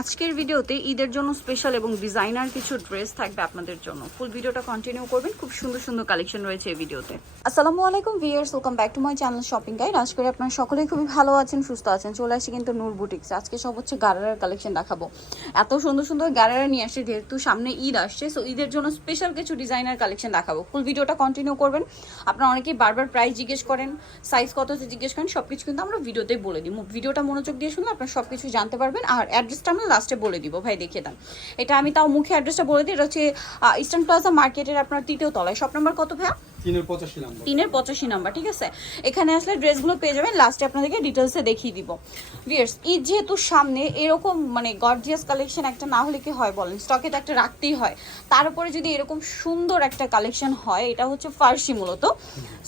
আজকের ভিডিওতে ঈদের জন্য স্পেশাল এবং ডিজাইনার কিছু ড্রেস থাকবে আপনাদের জন্য। ফুল ভিডিওটা কন্টিনিউ করবেন, খুব সুন্দর সুন্দর কালেকশন রয়েছে এই ভিডিওতে। আসসালামু আলাইকুম viewers, welcome back to my channel shopping guide. আশা করি আপনারা সকলেই খুবই ভালো আছেন, সুস্থ আছেন। চলে আসি কিন্তু নূর বুটিক্স। আজকে সব হচ্ছে গারারার কালেকশন দেখাবো। এত সুন্দর সুন্দর গারারা নিয়ে আসছে, যেহেতু সামনে ঈদ আসছে, সো ঈদের জন্য স্পেশাল কিছু ডিজাইনার কালেকশন দেখাবো। ফুল ভিডিওটা কন্টিনিউ করবেন। আপনারা অনেকেই বারবার প্রাইস জিজ্ঞেস করেন, সাইজ কত জিজ্ঞেস করেন, সবকিছু কিন্তু আমরা ভিডিওতেই বলে দিই। ভিডিওটা মনোযোগ দিয়ে শুনলে আপনারা সবকিছু জানতে পারবেন। আর অ্যাড্রেসটা আমরা লাস্টে বলে দিব। ভাই দেখিয়ে দেন, এটা আমি তাও মুখে অ্যাড্রেসটা বলে দিই। এটা হচ্ছে ইস্টার্ন প্লাজা মার্কেটের আপনার 3য় তলায়। শপ নাম্বার কত ভাইয়া? 385 নাম্বার। ঠিক আছে, এখানে আসলে ড্রেসগুলো পেয়ে যাবেন। লাস্টে আপনাদেরকে ডিটেলসে দেখিয়ে দিব। ভিউয়ার্স, ঈদ যেহেতু সামনে, এরকম মানে গর্জিয়াস কালেকশন একটা না হলে কি হয় বলেন, স্টকে তো একটা রাখতেই হয়। তার উপরে যদি এরকম সুন্দর একটা কালেকশন হয়, এটা হচ্ছে ফার্সি মূলত।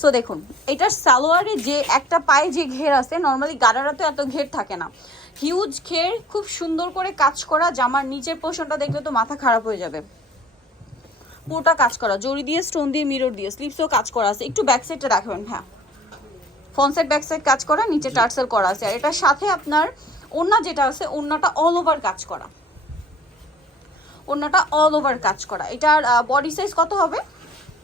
সো দেখুন, এটার সালোয়ারে যে একটা পায়ে যে ঘের আছে, নর্মালি গারারা তো এত ঘের থাকে না, হিউজ ঘের, খুব সুন্দর করে কাজ করা। জামার নিচের পোর্শনটা দেখলে তো মাথা খারাপ হয়ে যাবে। পুরোটা কাজ করা, জড়ি দিয়ে, স্টোন দিয়ে, মিরর দিয়ে, স্লিপসেও কাজ করা আছে। একটু ব্যাক সাইডটা দেখাবেন। হ্যাঁ, ফ্রন্ট সাইড ব্যাক সাইড কাজ করা, নিচে টার্সেল করা আছে। আর এটার সাথে আপনার ওড়না যেটা আছে, ওড়নাটা অল ওভার কাজ করা, ওড়নাটা অল ওভার কাজ করা। এটার বডি সাইজ কত হবে?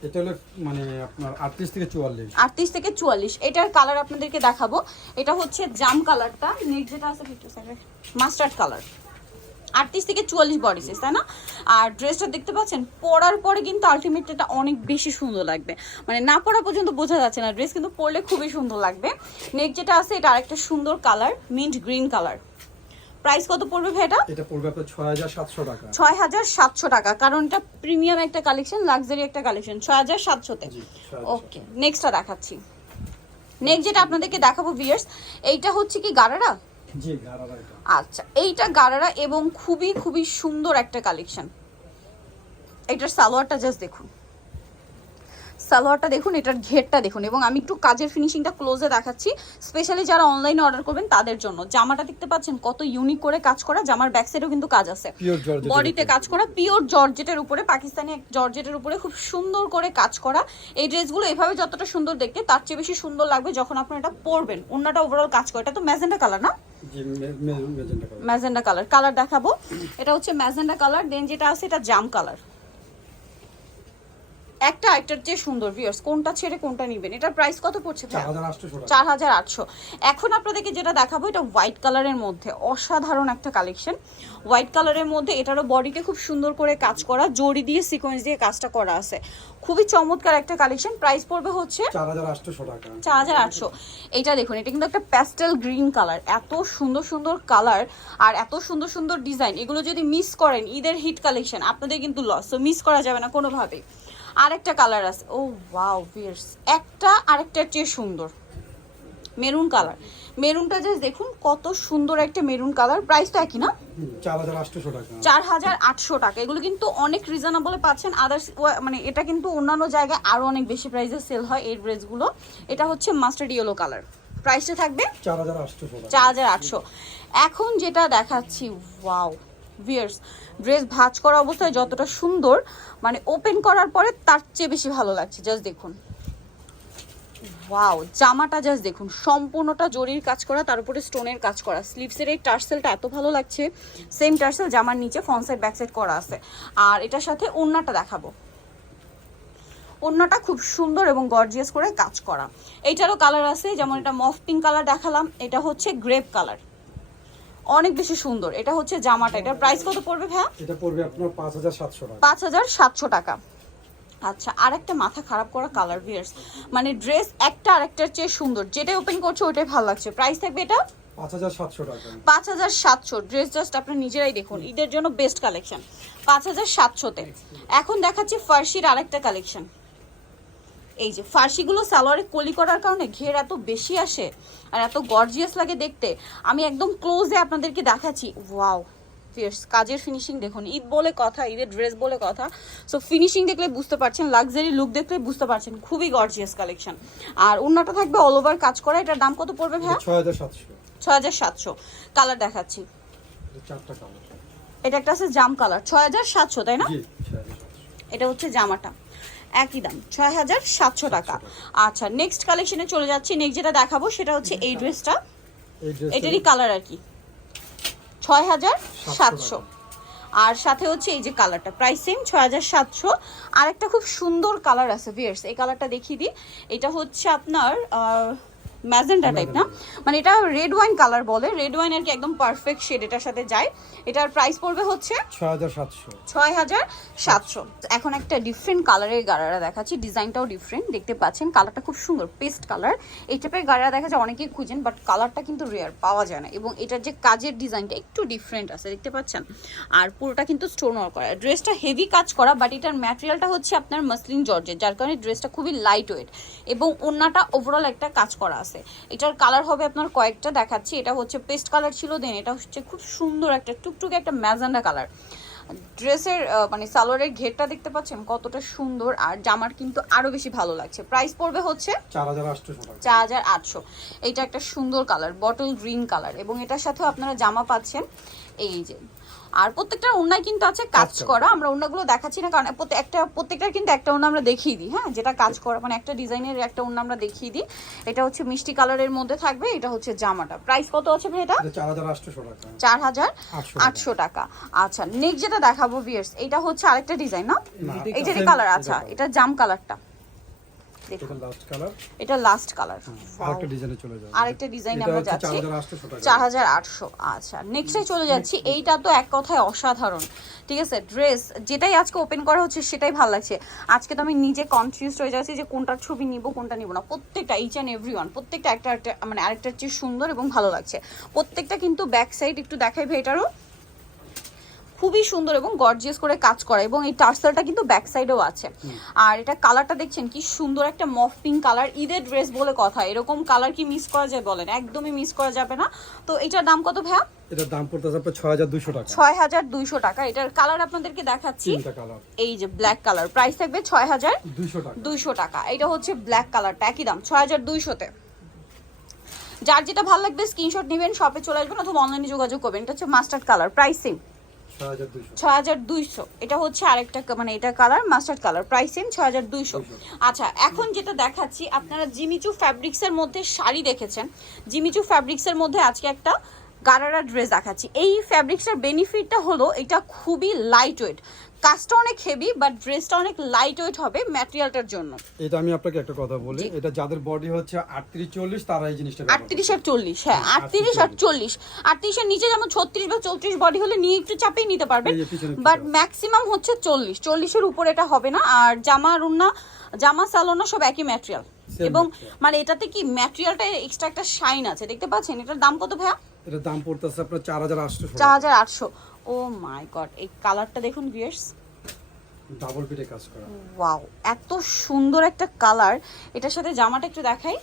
এটা হলো মানে আপনার 38 থেকে 44। 38 থেকে 44। এটার কালার আপনাদেরকে দেখাবো। এটা হচ্ছে জাম কালারটা, নেক্সট যেটা আছে মাস্টার্ড কালার। 38 থেকে 44 বডি সাইজ, তাই না? আর ড্রেসটা দেখতে পাচ্ছেন, পরার পরে কিন্তু আলটিমেটলি এটা অনেক বেশি সুন্দর লাগবে। মানে না পরা পর্যন্ত বোঝা যাচ্ছে না, ড্রেস কিন্তু পরলে খুবই সুন্দর লাগবে। নেক্সট যেটা আছে, এটা আরেকটা সুন্দর colour, mint green colour. Price কত পড়বে ভাই এটা? এটা পড়বে আপনার 6700 টাকা। 6700 টাকা, কারণ এটা প্রিমিয়াম একটা কালেকশন, লাক্সারি একটা কালেকশন। 6700 তে। ওকে, নেক্সটটা দেখাচ্ছি। নেক্সট যেটা আপনাদেরকে দেখাবো ভিউয়ার্স, এইটা হচ্ছে কি গারারা? জি, গারারা এটা। আচ্ছা, এইটা গারারা এবং খুবই খুবই সুন্দর একটা কালেকশন। এটার সালোয়ারটা জাস্ট দেখুন, সালোয়ারটা দেখুন, এটার ঘেরটা দেখুন, এবং আমি একটু কাজের ফিনিশিংটা ক্লোজে দেখাচ্ছি, স্পেশালি যারা অনলাইনে অর্ডার করবেন তাদের জন্য। জামাটা দেখতে পাচ্ছেন কত ইউনিক করে কাজ করা। জামার ব্যাক সাইডেও কিন্তু কাজ আছে, বডিতে কাজ করা, পিওর জর্জেটের উপরে, পাকিস্তানি জর্জেটের উপরে খুব সুন্দর করে কাজ করা। এই ড্রেসগুলো এভাবে যতটা সুন্দর দেখতে, তার চেয়ে বেশি সুন্দর লাগবে যখন আপনারা এটা পরবেন। ওন্নাটা ওভারঅল কাজ করে। এটা তো ম্যাজেন্ডা কালার না? Magenta colour. কালার দেখাবো, এটা হচ্ছে ম্যাজেন্ডা কালার। দেন যেটা আছে, এটা জাম কালার। একটা আরেকটার চেয়ে সুন্দর। ভিউয়ার্স, কোনটা ছেড়ে কোনটা নেবেন? এটার প্রাইস কত পড়ছে? 4800। এখন আপনাদেরকে যেটা দেখাবো, এটা হোয়াইট কালারের মধ্যে অসাধারণ একটা কালেকশন। হোয়াইট কালারের মধ্যে এটারও বডিতে খুব সুন্দর করে কাজ করা, জড়ি দিয়ে সিকোয়েন্স দিয়ে কাজটা করা আছে। খুবই চমৎকার একটা কালেকশন। প্রাইস পড়বে হচ্ছে 4800 টাকা। 4800। এটা দেখুন, এটা কিন্তু একটা প্যাস্টেল গ্রিন কালার। এত সুন্দর সুন্দর কালার আর এত সুন্দর সুন্দর ডিজাইন, এগুলো যদি মিস করেন, ঈদের হিট কালেকশন, আপনাদের কিন্তু লস। সো মিস করা যাবে না কোনোভাবেই। আরেকটা কালার আছে, ও ওয়াও ভিউয়ার্স, একটা আরেকটার চেয়ে সুন্দর মেরুন কালার। মেরুনটা জাস্ট দেখুন, কত সুন্দর একটা মেরুন কালার। প্রাইস তো একই না? 4800 টাকা। 4800 টাকা। এগুলো কিন্তু অনেক রিজনেবলে পাচ্ছেন। আদার্স মানে এটা কিন্তু অন্যান্য জায়গায় আরো অনেক বেশি প্রাইসে সেল হয় এই ড্রেসগুলো। এটা হচ্ছে মাস্টার্ড ইয়েলো কালার। প্রাইসটা থাকবে 4800। এখন যেটা দেখাচ্ছি, ওয়াও ভিউয়ার্স, ড্রেস ভাঁজ করা অবস্থায় যতটা সুন্দর, মানে ওপেন করার পরে তার চেয়ে বেশি ভালো লাগছে। জাস্ট দেখুন, ওয়াও, জামাটা জাস্ট দেখুন, সম্পূর্ণটা জরির কাজ করা, তার উপরে স্টোনের কাজ করা। স্লিভসের এই টার্সেলটা এত ভালো লাগছে। সেম টার্সেল জামার নিচে ফ্রন্ট সাইড ব্যাক সাইড করা আছে। আর এটার সাথে ওড়নাটা দেখাবো। ওড়নাটা খুব সুন্দর এবং গর্জিয়াস করে কাজ করা। এইটারও কালার আছে, যেমন এটা মফ পিঙ্ক কালার দেখালাম, এটা হচ্ছে গ্রেপ কালার, অনেক বেশি সুন্দর। এটা হচ্ছে জামাটা। এটার প্রাইস কত পড়বে ভাইয়া? এটা পড়বে আপনার 5700 টাকা। 5700 টাকা। আচ্ছা, আরেকটা মাথা খারাপ করা কালার ভিউয়ার্স, মানে ড্রেস একটা আরেকটার চেয়ে সুন্দর, যেটাই ওপেন করছে ওটাই ভালো লাগছে। প্রাইস থাকবে এটা 5700 টাকা। 5700। ড্রেস জাস্ট আপনারা নিজেরাই দেখুন, ঈদের জন্য বেস্ট কালেকশন 5700 তে। এখন দেখাচ্ছি ফার্সির আরেকটা কালেকশন। এই যে ফার্সিগুলো সালোয়ারে কলি করার কারণে ঘের এত বেশি আসে আর এত গর্জিয়াস লাগে দেখতে। আমি একদম ক্লোজে আপনাদেরকে দেখাচ্ছি। ওয়াও ভিউয়ার্স, কাজের ফিনিশিং দেখুন। ঈদ বলে কথা, ঈদের ড্রেস বলে কথা। সো ফিনিশিং দেখলে বুঝতে পারছেন, লাক্সারি লুক দেখলে বুঝতে পারছেন, খুবই গর্জিয়াস কালেকশন। আর ওড়নাটা থাকবে অল ওভার কাজ করা। এটার দাম কত পড়বে ভাই? 6700। 6700। কালার দেখাচ্ছি, চারটা কালার। এটা একটা আছে জাম কালার। 6700 তাই না? জি, 6700। এটা হচ্ছে জামাটা, একই দাম 6700 টাকা। আচ্ছা, নেক্সট কালেকশনে চলে যাচ্ছি। নেক্সট যেটা দেখাবো সেটা হচ্ছে এই ড্রেসটা। এটারই কালার আর কি। 6700। আর সাথে হচ্ছে এই যে কালারটা প্রাইস সেম 6700। আর একটা খুব সুন্দর কালার আছে ভিউয়ার্স, এই কালারটা দেখিয়ে দিই। এটা হচ্ছে আপনার ম্যাজেন্টা টাইপ না, মানে এটা রেড ওয়াইন কালার বলে, রেড ওয়াইন আর কি একদম পারফেক্ট শেড এটার সাথে যায়। এটার প্রাইস পড়বে হচ্ছে 6700। এখন একটা ডিফারেন্ট কালারের গারারা দেখাচ্ছি, ডিজাইনটাও ডিফারেন্ট, দেখতে পাচ্ছেন কালারটা খুব সুন্দর পেস্ট কালার। এই টাইপের গারারা দেখা যায় অনেকেই খুঁজেন, বাট কালারটা কিন্তু রেয়ার পাওয়া যায় না, এবং এটার যে কাজের ডিজাইনটা একটু ডিফারেন্ট আছে দেখতে পাচ্ছেন। আর পুরোটা কিন্তু স্টোন ওয়ার্ক করা, ড্রেসটা হেভি কাজ করা, বাট এটার ম্যাটেরিয়ালটা হচ্ছে আপনার মাসলিন জর্জেট, যার কারণে ড্রেসটা খুবই লাইট ওয়েট, এবং ওড়নাটা ওভারঅল একটা কাজ করা আছে। এটার কালার হবে আপনার কয়েকটা দেখাচ্ছি। এটা হচ্ছে পেস্ট কালার ছিল, দেন এটা হচ্ছে খুব সুন্দর একটা টুকটুকে একটা ম্যাজেন্ডা কালার। ড্রেসের মানে সালোয়ারের ঘেরটা দেখতে পাচ্ছেন কতটা সুন্দর, আর জামার কিন্তু আরো বেশি ভালো লাগছে। প্রাইস পড়বে হচ্ছে 4800। এটা একটা সুন্দর কালার বটল গ্রিন কালার, এবং এটার সাথেও আপনারা জামা পাচ্ছেন এই যে। আর প্রত্যেকটা ওড়নায় কিন্তু আছে কাজ করা, আমরা ওড়নাগুলো দেখাচ্ছি না কারণ প্রত্যেকটার কিন্তু একটা ওড়না আমরা দেখিয়ে দিই, হ্যাঁ, যেটা কাজ করা মানে একটা ডিজাইনের একটা ওড়না আমরা দেখিয়ে দিই। এটা হচ্ছে মিষ্টি কালারের মধ্যে থাকবে, এটা হচ্ছে জামাটা। প্রাইস কত আছে ভাই? এটা 4800 টাকা। আচ্ছা, নেক্সট যেটা দেখাবো ভিউয়ার্স, এটা হচ্ছে আরেকটা ডিজাইন না, এই যে কালার। আচ্ছা, এটা জাম কালারটা, এটা লাস্ট কালার। আরেকটা ডিজাইন আমরা যাচ্ছি 4800। আচ্ছা, নেক্সটে চলে যাচ্ছি। এইটা তো এক কথায় অসাধারণ, ঠিক আছে। ড্রেস যেটাই আজকে ওপেন করা হচ্ছে সেটাই ভালো লাগছে। আজকে তো আমি নিজে কনফিউজ হয়ে যাচ্ছি যে কোনটার ছবি নিব কোনটা নিব না। প্রত্যেকটা ইচ অ্যান্ড এভরিওয়ান প্রত্যেকটা একটা মানে আরেকটার চেয়ে সুন্দর এবং ভালো লাগছে। প্রত্যেকটা কিন্তু ব্যাক সাইড একটু দেখাইবে, এটারও খুবই সুন্দর এবং গর্জিয়াস করে কাজ করা, এবং এই টার্সেলটা কিন্তু ব্যাক সাইডেও আছে। আর এটা কালারটা দেখছেন কি সুন্দর একটা মফ পিঙ্ক কালার, ঈদের ড্রেস বলে কথা, এরকম কালার কি মিস করা যায় বলেন? একদমই মিস করা যাবে না। তো এটার দাম কত ভাইয়া? এটার দাম পড়তেছে আপনার 6200 টাকা। 6200 টাকা। এটার কালার আপনাদেরকে দেখাচ্ছি, এই যে ব্ল্যাক কালার, প্রাইস থাকবে 6200 টাকা। এটা হচ্ছে ব্ল্যাক কালারটা, একই দাম 6200 তে। যার যেটা ভালো লাগবে স্ক্রিনশট নেবেন, শপে চলে আসবেন অথবা অনলাইনে যোগাযোগ করবেন। এটা হচ্ছে মাস্টার্ড কালার, প্রাইস সেম 6200। এটা হচ্ছে আরেকটা মানে এটা colour mustard colour, price same 6200। আচ্ছা, এখন যেটা দেখাচ্ছি, আপনারা জিমিচু ফ্যাব্রিক্সের মধ্যে শাড়ি দেখেছেন, জিমিচু ফ্যাব্রিক্সের মধ্যে আজকে একটা গারারা ড্রেস দেখাচ্ছি। এই ফ্যাব্রিক্সের বেনিফিটটা হলো এটা খুবই লাইট ওয়েট, কাজটা অনেক হেভি বাট ড্রেসটা অনেক লাইট ওয়েট হবে ম্যাটেরিয়ালটার জন্য। এটা আমি আপনাকে একটা কথা বলি, এটা যাদের বডি হচ্ছে 38-40 তারা এই জিনিসটা 38 আর 40, হ্যাঁ 38 আর 40। 38 এর নিচে যেমন 36 বা 34 বডি হলে নিয়ে একটু চাপিয়ে নিতে পারবেন, বাট ম্যাক্সিমাম হচ্ছে 40 এর উপরে এটা হবে না। আর জামা রুন্না জামা সালোনা সব একই ম্যাটেরিয়াল, এবং মানে এটাতে কি ম্যাটেরিয়ালটা এক্সট্রা একটা শাইন আছে দেখতে পাচ্ছেন। এটার দাম কত ভাইয়া? এটার দাম পড়তেছে আপনার 4800। 4800। ও মাই গড, এই কালারটা দেখুন ভিউয়ার্স, ডাবল বিটে কাজ করা, ওয়াও এত সুন্দর একটা কালার। এটার সাথে জামাটা একটু দেখাই,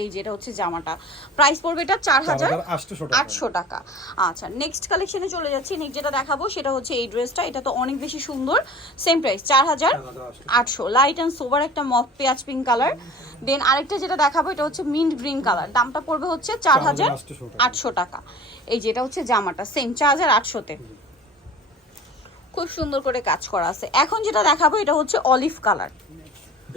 এই যেটা হচ্ছে জামাটা, প্রাইস পড়বে এটা 4800 টাকা। আচ্ছা, নেক্সট কালেকশনে চলে যাচ্ছি। নেক্সট যেটা দেখাবো সেটা হচ্ছে এই ড্রেসটা, এটা তো অনেক বেশি সুন্দর, সেম প্রাইস 4800। লাইট অ্যান্ড সোবার একটা মফ পেঁয়াজ পিঙ্ক কালার। দেন আরেকটা যেটা দেখাবো এটা হচ্ছে মিন্ট গ্রিন কালার, দামটা পড়বে হচ্ছে 4800 টাকা। এই যেটা হচ্ছে জামাটা সেম 4800 তে, খুব সুন্দর করে কাজ করা আছে। এখন যেটা দেখাবো এটা হচ্ছে অলিভ কালার,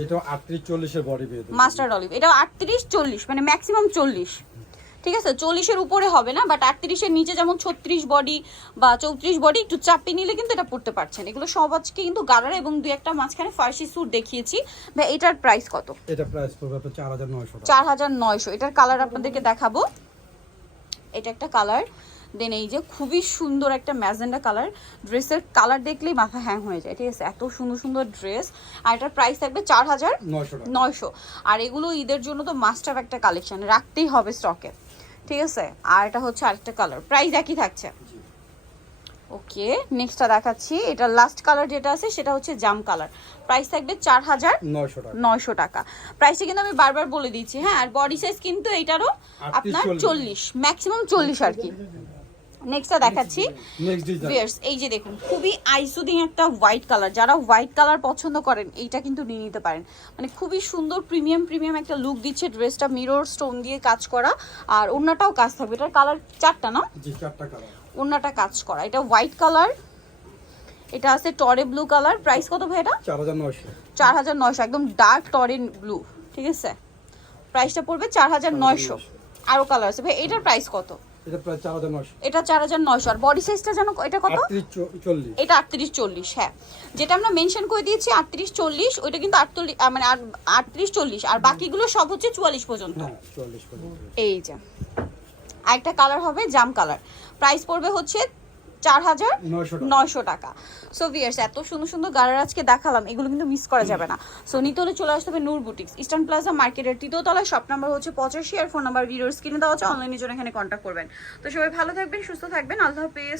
এটা 38-40 এর বডি পেয়ে মাস্টার্ড অলিভ। এটা 38-40 মানে ম্যাক্সিমাম 40, ঠিক আছে। 40 এর উপরে হবে না, বাট 38 এর নিচে যেমন 36 বডি বা 34 বডি একটু চাপিয়ে নিলে কিন্তু এটা পড়তে পারছেন। এগুলো সব আজকে কিন্তু গারারা এবং দুই একটা মাঝখানে ফার্সি স্যুট দেখিয়েছি। ভাই এটার প্রাইস কত? এটা প্রাইস পড়বে আপনার 4900 টাকা। 4900। এটার কালার আপনাদেরকে দেখাবো, এটা একটা কালার। দেন এই যে খুবই সুন্দর একটা ম্যাজেন্ডা কালার, ড্রেসের কালার দেখলেই মাথা হ্যাং হয়ে যায়, ঠিক আছে, এত সুন্দর সুন্দর ড্রেস। আর এটার প্রাইস থাকবে 4900। আর এগুলো ঈদের জন্য তো মাস্টার একটা কালেকশন, রাখতেই হবে স্টকে, ঠিক আছে। আর এটা হচ্ছে আরেকটা কালার, প্রাইস একই থাকছে। ওকে, নেক্সটটা দেখাচ্ছি। এটা লাস্ট কালার যেটা আছে সেটা হচ্ছে জাম কালার, প্রাইস থাকবে 4900 টাকা। প্রাইসটা কিন্তু আমি বারবার বলে দিচ্ছি, হ্যাঁ। আর বডি সাইজ কিন্তু এইটারও আপনার 40, ম্যাক্সিমাম 40 আর কি। নেক্সটটা দেখাচ্ছি ভিউয়ার্স, এই যে দেখুন খুবই আইসুদিং একটা হোয়াইট কালার, যারা হোয়াইট কালার পছন্দ করেন এইটা কিন্তু নিয়ে নিতে পারেন। মানে খুবই সুন্দর প্রিমিয়াম একটা লুক দিচ্ছে ড্রেসটা, মিরর স্টোন দিয়ে কাজ করা, আর ওড়নাটাও কাজ থাকবে। এটার কালার চারটা না? জি, চারটা কালার, ওড়নাটা কাজ করা। এটা হোয়াইট কালার, এটা আছে টরে ব্লু কালার। প্রাইস কত ভাই এটা? 4900, একদম ডার্ক টরে ব্লু, ঠিক আছে। প্রাইসটা পড়বে 4900। আরো কালার আছে ভাই, এটার প্রাইস কত? এটা প্রায় 4900। এটা 4900। আর বডি সাইজটা জানো এটা কত? 38 40। এটা 38 40। হ্যাঁ, যেটা আমরা মেনশন করে দিয়েছি 38 40, ওইটা কিন্তু 48 মানে 38 40, আর বাকিগুলো সব হচ্ছে 44 পর্যন্ত। হ্যাঁ 44 পর্যন্ত। এই যে আরেকটা কালার হবে জাম কালার, প্রাইস পড়বে হচ্ছে 4900 টাকা। সো ভিউয়ার্স, এত সুন্দর সুন্দর গাড়ার আজকে দেখালাম, এগুলো কিন্তু মিস করা যাবে না। সো নিতে হলে চলে আসতে হবে নূর বুটিক্স, ইস্টার্ন প্লাজা মার্কেটের 3য় তলায়, শপ নাম্বার হচ্ছে 85, আর ফোন নাম্বার ভিডিওর স্ক্রিনে দেওয়া আছে, অনলাইনের জন্য এখানে কন্ট্যাক্ট করবেন। তো সবাই ভালো থাকবেন, সুস্থ থাকবেন, আল্লাহ হাফেজ।